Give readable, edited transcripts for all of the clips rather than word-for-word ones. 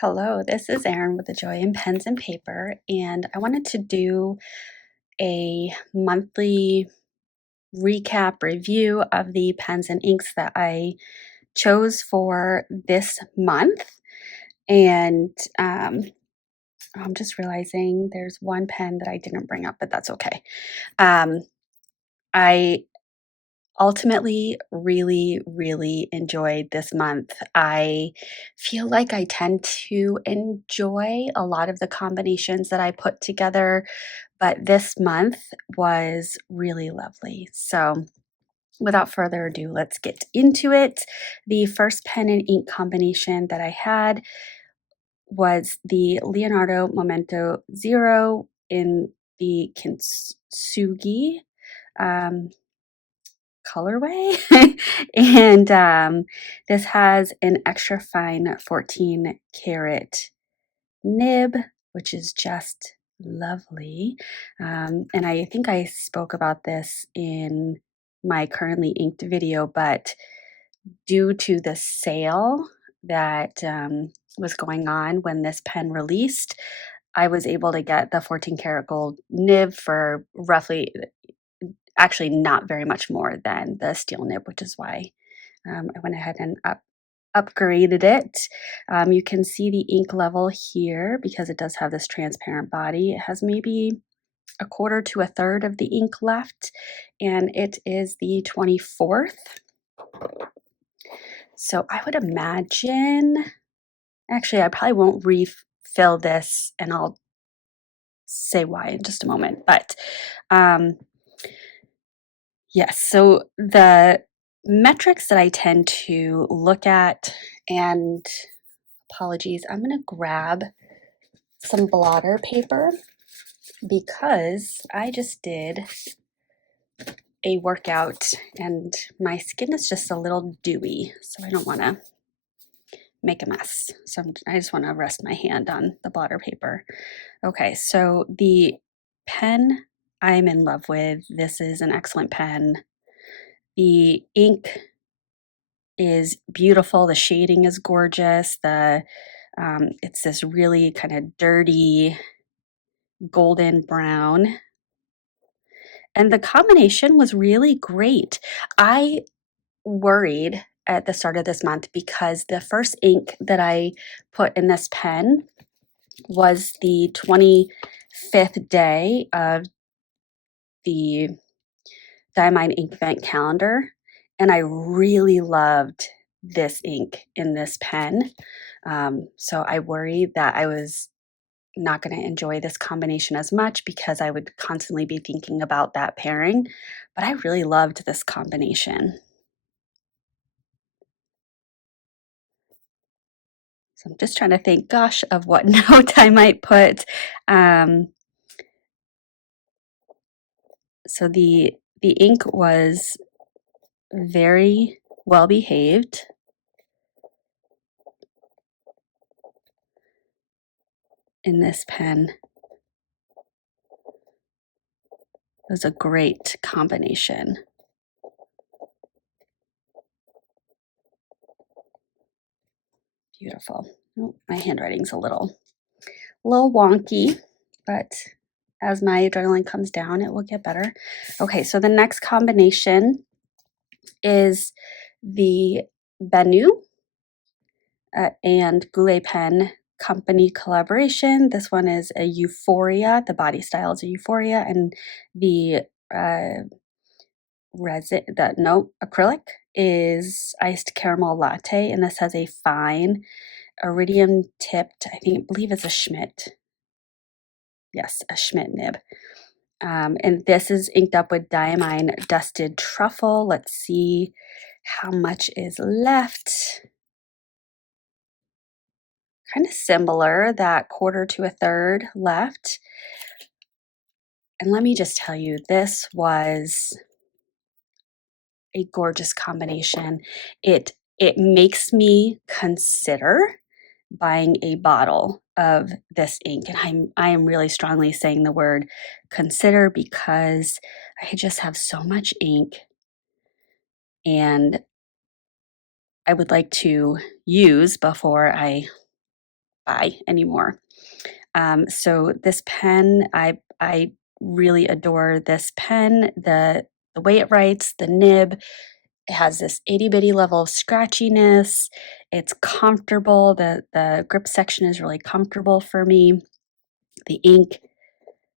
Hello, this is Erin with the Joy in Pens and Paper, and I wanted to do a monthly recap review of the pens and inks that I chose for this month. And I'm just realizing there's one pen that I didn't bring up, but that's okay. I ultimately really enjoyed this month. I feel like I tend to enjoy a lot of the combinations that I put together, but this month was really lovely. So, without further ado, let's get into it. The first pen and ink combination that I had was the Leonardo Momento Zero in the Kintsugi. Um, Colorway. And this has an extra fine 14 karat nib, which is just lovely. And I think I spoke about this in my currently inked video, but due to the sale that was going on when this pen released, I was able to get the 14 karat gold nib for roughly, actually not very much more than the steel nib, which is why I went ahead and upgraded it. You can see the ink level here because it does have this transparent body. It has maybe a quarter to a third of the ink left, and it is the 24th. So I would imagine, actually, I probably won't refill this, and I'll say why in just a moment. But yes, so the metrics that I tend to look at, and apologies, I'm going to grab some blotter paper because I just did a workout and my skin is just a little dewy, so I don't want to make a mess. So I just want to rest my hand on the blotter paper. Okay, so the pen I'm in love with. This is an excellent pen. The ink is beautiful. The shading is gorgeous. It's this really kind of dirty golden brown, and the combination was really great. I worried at the start of this month because the first ink that I put in this pen was the 25th day of the Diamine ink event calendar, and I really loved this ink in this pen. So I worried that I was not going to enjoy this combination as much because I would constantly be thinking about that pairing, but I really loved this combination. So I'm just trying to think, gosh, of what note I might put. Um, so the ink was very well behaved in this pen. It was a great combination. Beautiful. Oh, my handwriting's a little wonky, but as my adrenaline comes down, it will get better. Okay, so the next combination is the Benu and Goulet Pen company collaboration. This one is a Euphoria. The body style is a Euphoria, and the acrylic is iced caramel latte, and this has a fine iridium tipped, believe it's a Schmidt. Yes, a Schmidt nib. And this is inked up with Diamine Dusted Truffle. Let's see how much is left. Kind of similar, that quarter to a third left. And let me just tell you, this was a gorgeous combination. It makes me consider buying a bottle of this ink, and I am really strongly saying the word consider because I just have so much ink and I would like to use before I buy anymore. So this pen, I really adore this pen. The way it writes, the nib, it has this itty bitty level of scratchiness. It's comfortable. The grip section is really comfortable for me. The ink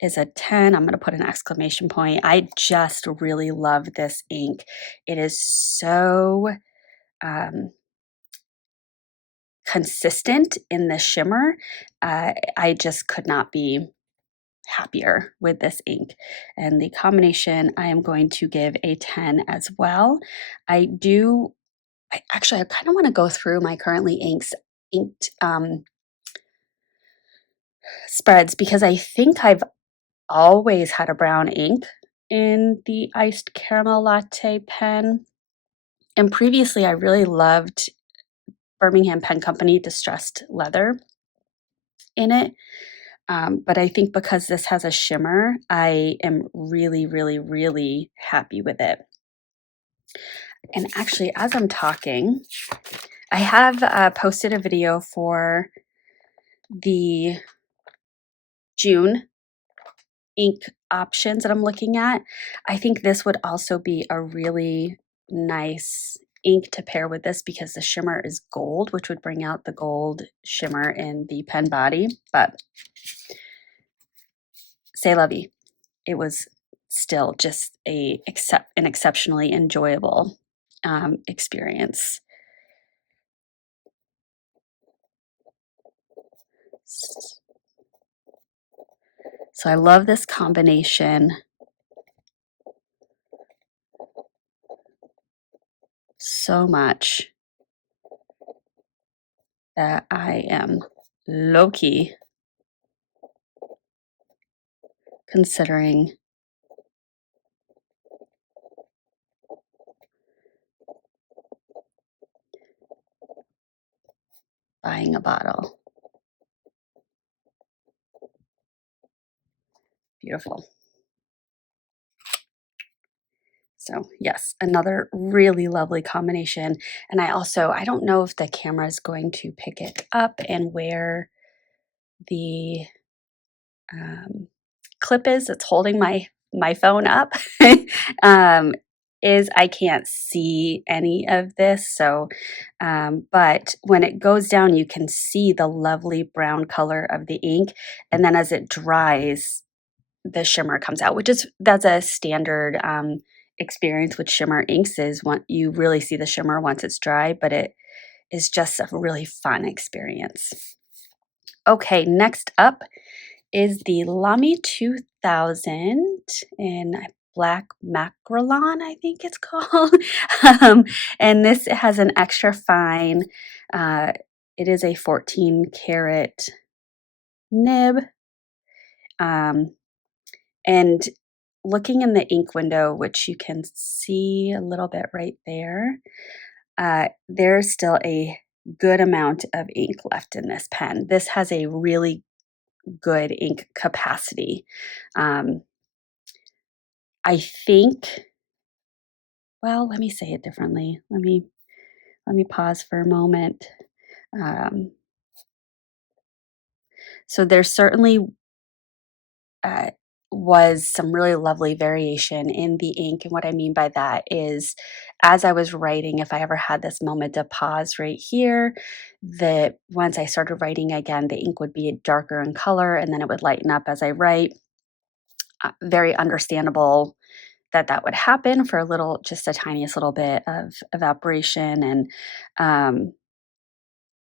is a 10. I'm going to put an exclamation point. I just really love this ink. It is so consistent in the shimmer. I just could not be happier with this ink. And the combination, I am going to give a 10 as well. I actually, I kind of want to go through my currently inked spreads, because I think I've always had a brown ink in the iced caramel latte pen. And previously, I really loved Birmingham Pen Company Distressed Leather in it. But I think because this has a shimmer, I am really, really, really happy with it. And actually, as I'm talking, I have posted a video for the June ink options that I'm looking at. I think this would also be a really nice ink to pair with this, because the shimmer is gold, which would bring out the gold shimmer in the pen body. But c'est la vie. It was still just an exceptionally enjoyable experience. So I love this combination so much that I am low-key considering buying a bottle. Beautiful. So yes, another really lovely combination. And I don't know if the camera is going to pick it up, and where the clip is that's holding my phone up is I can't see any of this. So, but when it goes down, you can see the lovely brown color of the ink. And then as it dries, the shimmer comes out, that's a standard experience with shimmer inks, is when you really see the shimmer once it's dry, but it is just a really fun experience. Okay, next up is the Lami 2000 in Black Macrolon, I think it's called. And this has an extra fine, it is a 14 karat nib. And looking in the ink window, which you can see a little bit right there, there's still a good amount of ink left in this pen. This has a really good ink capacity. I think, well, let me say it differently. Let me pause for a moment. So there certainly was some really lovely variation in the ink. And what I mean by that is, as I was writing, if I ever had this moment of pause right here, that once I started writing again, the ink would be darker in color, and then it would lighten up as I write. Very understandable that would happen for just a tiniest little bit of evaporation. And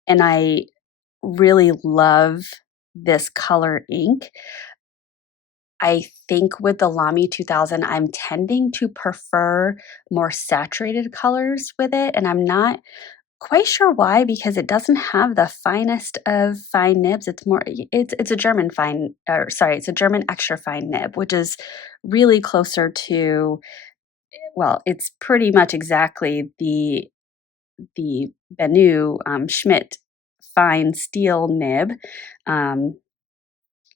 I really love this color ink. I think with the Lami 2000, I'm tending to prefer more saturated colors with it, and I'm not quite sure why, because it doesn't have the finest of fine nibs. It's a German it's a German extra fine nib, which is really closer to, well, it's pretty much exactly the Benu Schmidt fine steel nib.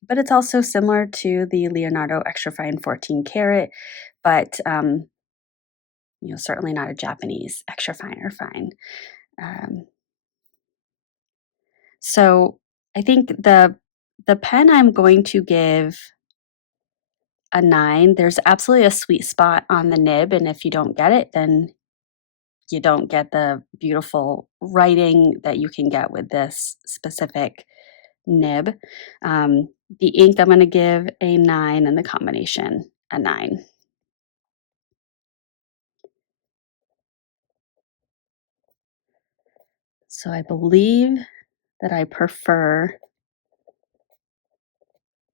But it's also similar to the Leonardo extra fine 14 karat, but certainly not a Japanese extra fine or fine. So I think the pen I'm going to give a 9. There's absolutely a sweet spot on the nib, and if you don't get it, then you don't get the beautiful writing that you can get with this specific nib. The ink I'm going to give a 9, and the combination a 9. So I believe that I prefer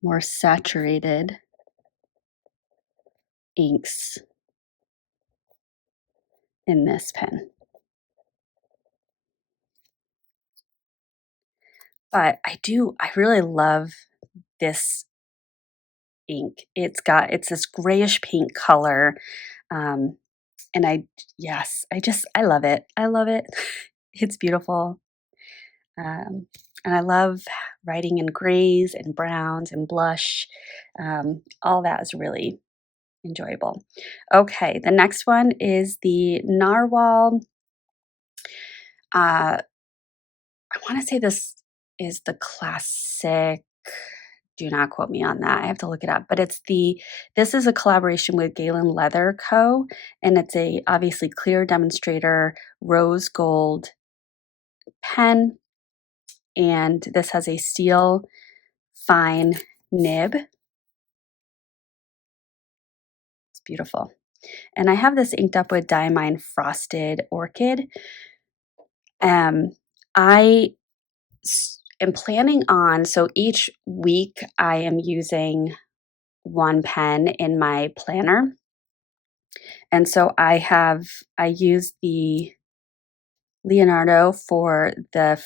more saturated inks in this pen. But I really love this ink. It's this grayish pink color. Um, and I love it. I love it. It's beautiful. And I love writing in grays and browns and blush. All that is really enjoyable. Okay, the next one is the Narwhal. I want to say this is the classic. Do not quote me on that. I have to look it up. But this is a collaboration with Galen Leather Co. And it's a obviously clear demonstrator rose gold pen. And this has a steel fine nib. It's beautiful. And I have this inked up with Diamine Frosted Orchid. I am planning on, so each week I am using one pen in my planner. And so I use the Leonardo for the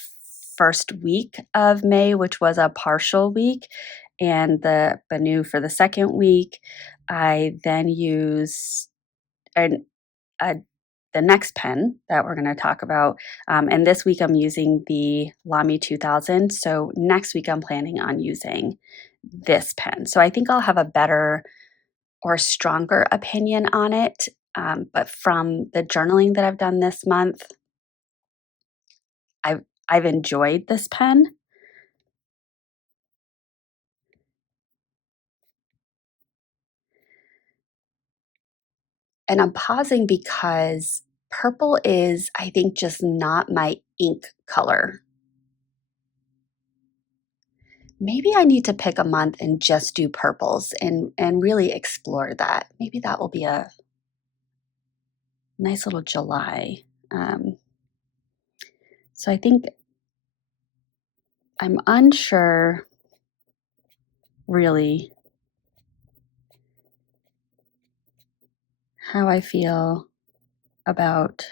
first week of May, which was a partial week, and the Banu for the second week. I then use an, a the next pen that we're going to talk about. And this week I'm using the Lami 2000. So next week I'm planning on using this pen. So I think I'll have a better or stronger opinion on it. But from the journaling that I've done this month, I've enjoyed this pen. And I'm pausing because purple is, I think, just not my ink color. Maybe I need to pick a month and just do purples and really explore that. Maybe that will be a nice little July. So I think I'm unsure really how I feel about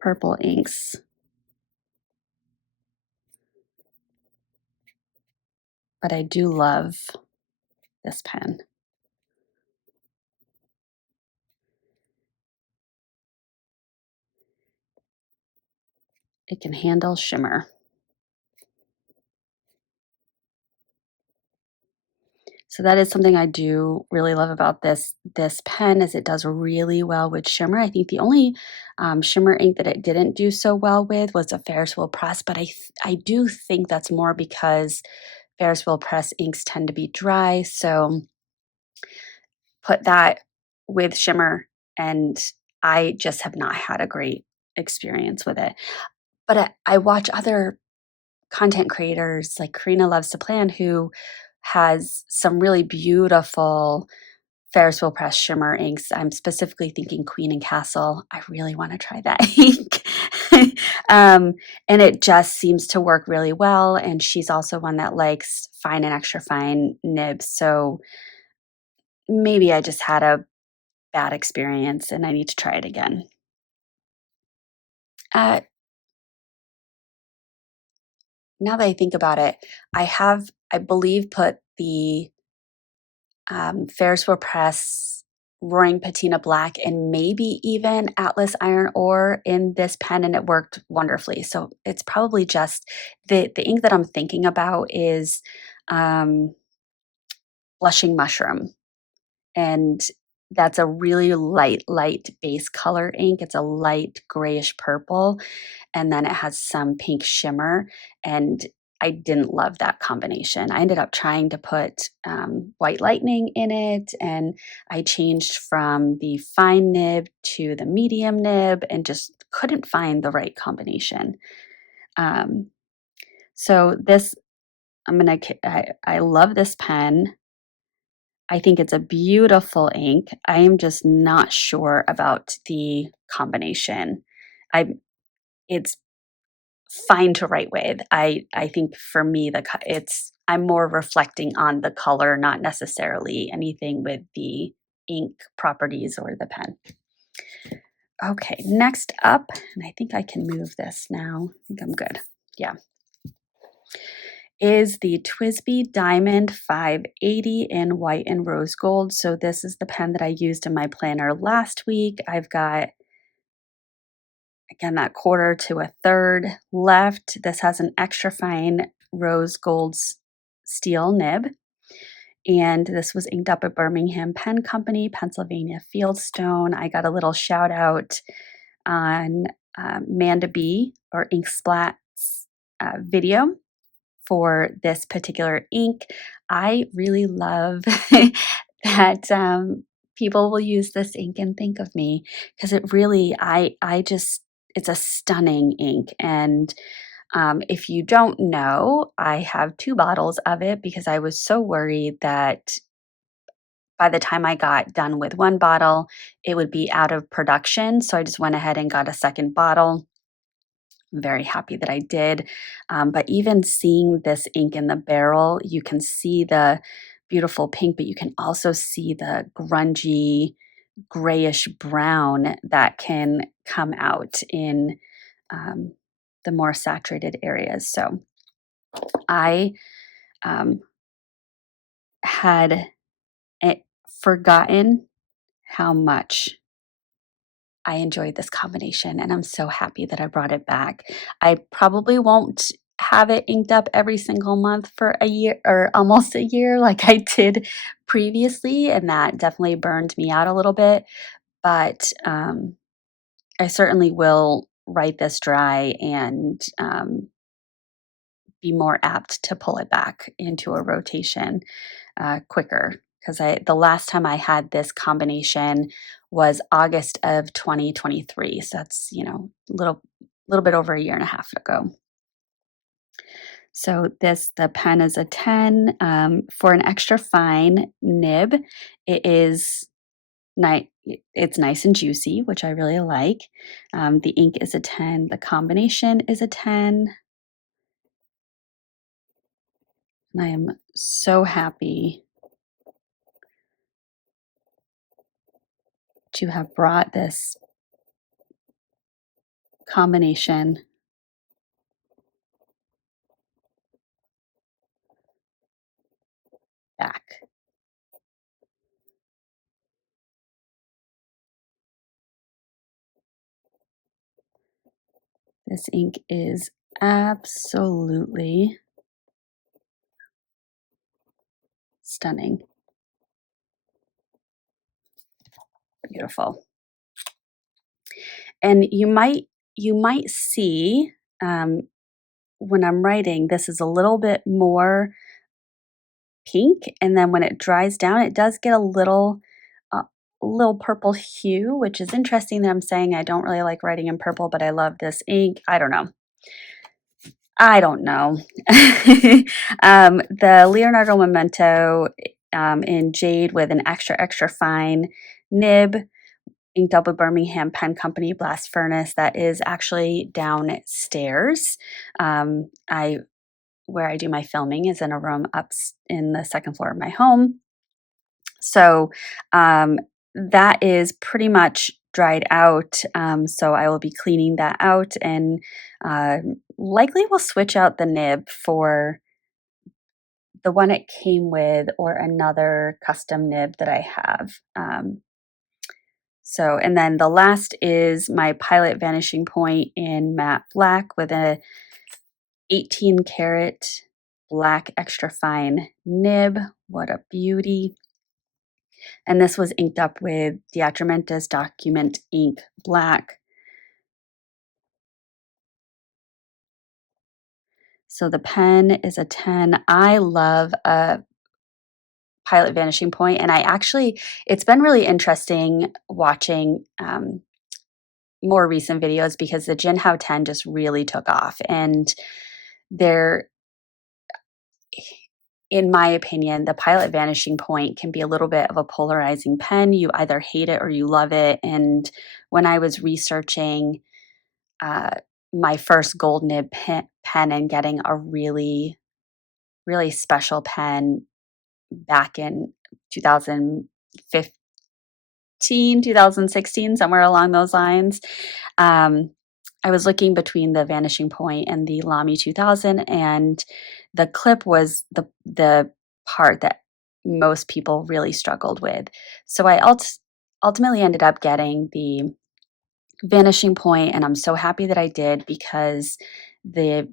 purple inks. But I do love this pen. It can handle shimmer. So that is something I do really love about this pen is it does really well with shimmer. I think the only shimmer ink that it didn't do so well with was a Ferris wheel press, but I do think that's more because Ferris wheel press inks tend to be dry. So put that with shimmer, and I just have not had a great experience with it. But I watch other content creators like Karina Loves to Plan who has some really beautiful Ferris wheel press shimmer inks. I'm specifically thinking Queen and Castle. I really want to try that ink. And it just seems to work really well. And she's also one that likes fine and extra fine nibs. So maybe I just had a bad experience and I need to try it again. Uh, now that I think about it, I believe, put the Ferris wheel press Roaring Patina Black and maybe even Atlas Iron Ore in this pen, and it worked wonderfully. So it's probably just the ink that I'm thinking about is Blushing Mushroom. And that's a really light base color ink. It's a light grayish purple, and then it has some pink shimmer, and I didn't love that combination. I ended up trying to put white lightning in it, and I changed from the fine nib to the medium nib and just couldn't find the right combination. Um, so this, I love this pen. I think it's a beautiful ink. I am just not sure about the combination. I It's fine to write with. I think for me it's I'm more reflecting on the color, not necessarily anything with the ink properties or the pen. Okay, next up, and I think I can move this now. I think I'm good. Yeah. Is the Twisby Diamond 580 in white and rose gold. So this is the pen that I used in my planner last week. I've got, again, that quarter to a third left. This has an extra fine rose gold steel nib. And this was inked up at Birmingham Pen Company, Pennsylvania Fieldstone. I got a little shout out on Manda B or Ink Splat's video for this particular ink. I really love that people will use this ink and think of me, because it really, I just, it's a stunning ink. And if you don't know, I have 2 bottles of it because I was so worried that by the time I got done with 1 bottle, it would be out of production. So I just went ahead and got a second bottle. I'm very happy that I did. But even seeing this ink in the barrel, you can see the beautiful pink, but you can also see the grungy grayish brown that can come out in um, the more saturated areas. So I um, had forgotten how much I enjoyed this combination, and I'm so happy that I brought it back. I probably won't have it inked up every single month for a year or almost a year like I did previously, and that definitely burned me out a little bit. But I certainly will write this dry and be more apt to pull it back into a rotation quicker, because the last time I had this combination was August of 2023. So that's, little bit over a year and a half ago. So the pen is a 10 for an extra fine nib. It is nice. It's nice and juicy, which I really like. The ink is a 10. The combination is a 10. And I am so happy to have brought this combination back. This ink is absolutely stunning. Beautiful. And you might see when I'm writing, this is a little bit more pink, and then when it dries down, it does get a little purple hue, which is interesting that I'm saying I don't really like writing in purple, but I love this ink. I don't know. The Leonardo Memento in jade with an extra fine nib, inked up with Birmingham Pen Company blast furnace, that is actually downstairs. Where I do my filming is in a room up in the second floor of my home. So that is pretty much dried out. So I will be cleaning that out, and likely will switch out the nib for the one it came with or another custom nib that I have. And then the last is my Pilot Vanishing Point in matte black with a 18 karat black extra fine nib. What a beauty. And this was inked up with Diatramentus Document Ink Black. So the pen is a 10. I love a Pilot Vanishing Point, and it's been really interesting watching more recent videos because the Jinhao 10 just really took off, and there, in my opinion, the Pilot Vanishing Point can be a little bit of a polarizing pen. You either hate it or you love it. And when I was researching uh, my first gold nib pen and getting a really, really special pen back in 2015, 2016, somewhere along those lines, I was looking between the Vanishing Point and the Lami 2000, and the clip was the part that most people really struggled with. So I ultimately ended up getting the Vanishing Point, and I'm so happy that I did because the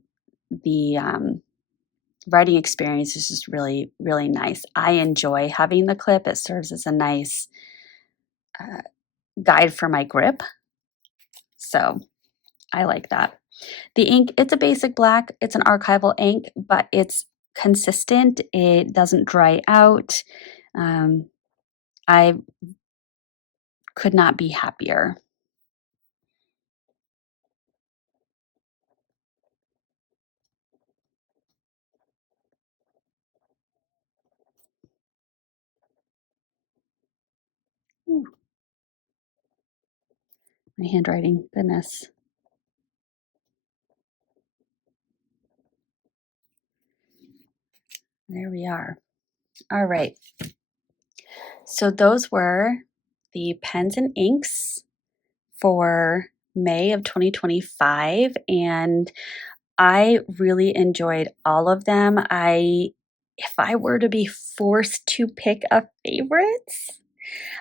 writing experience is just really, really nice. I enjoy having the clip. It serves as a nice uh, guide for my grip. So I like that. The ink, it's a basic black. It's an archival ink, but it's consistent. It doesn't dry out. I could not be happier. Ooh, my handwriting, goodness. There we are. All right. So those were the pens and inks for May of 2025, and I really enjoyed all of them. If I were to be forced to pick a favorite,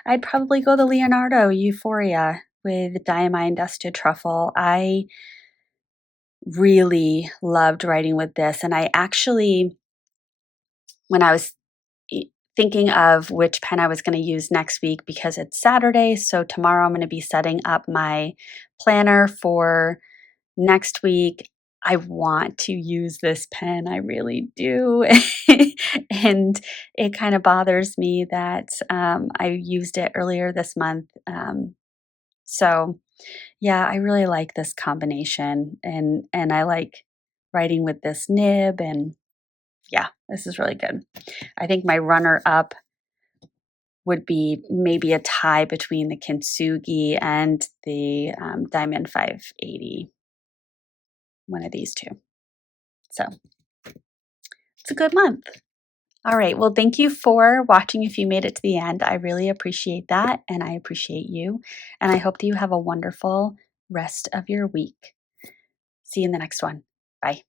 I'd probably go the Leonardo Euphoria with Diamine Dusted Truffle. I really loved writing with this, and I actually, when I was thinking of which pen I was going to use next week, because it's Saturday, so tomorrow I'm going to be setting up my planner for next week. I want to use this pen, I really do. And it kind of bothers me that I used it earlier this month. So yeah, I really like this combination, and I like writing with this nib, and yeah, this is really good. I think my runner up would be maybe a tie between the Kintsugi and the Diamond 580, one of these two. So it's a good month. All right. Well, thank you for watching. If you made it to the end, I really appreciate that. And I appreciate you. And I hope that you have a wonderful rest of your week. See you in the next one. Bye.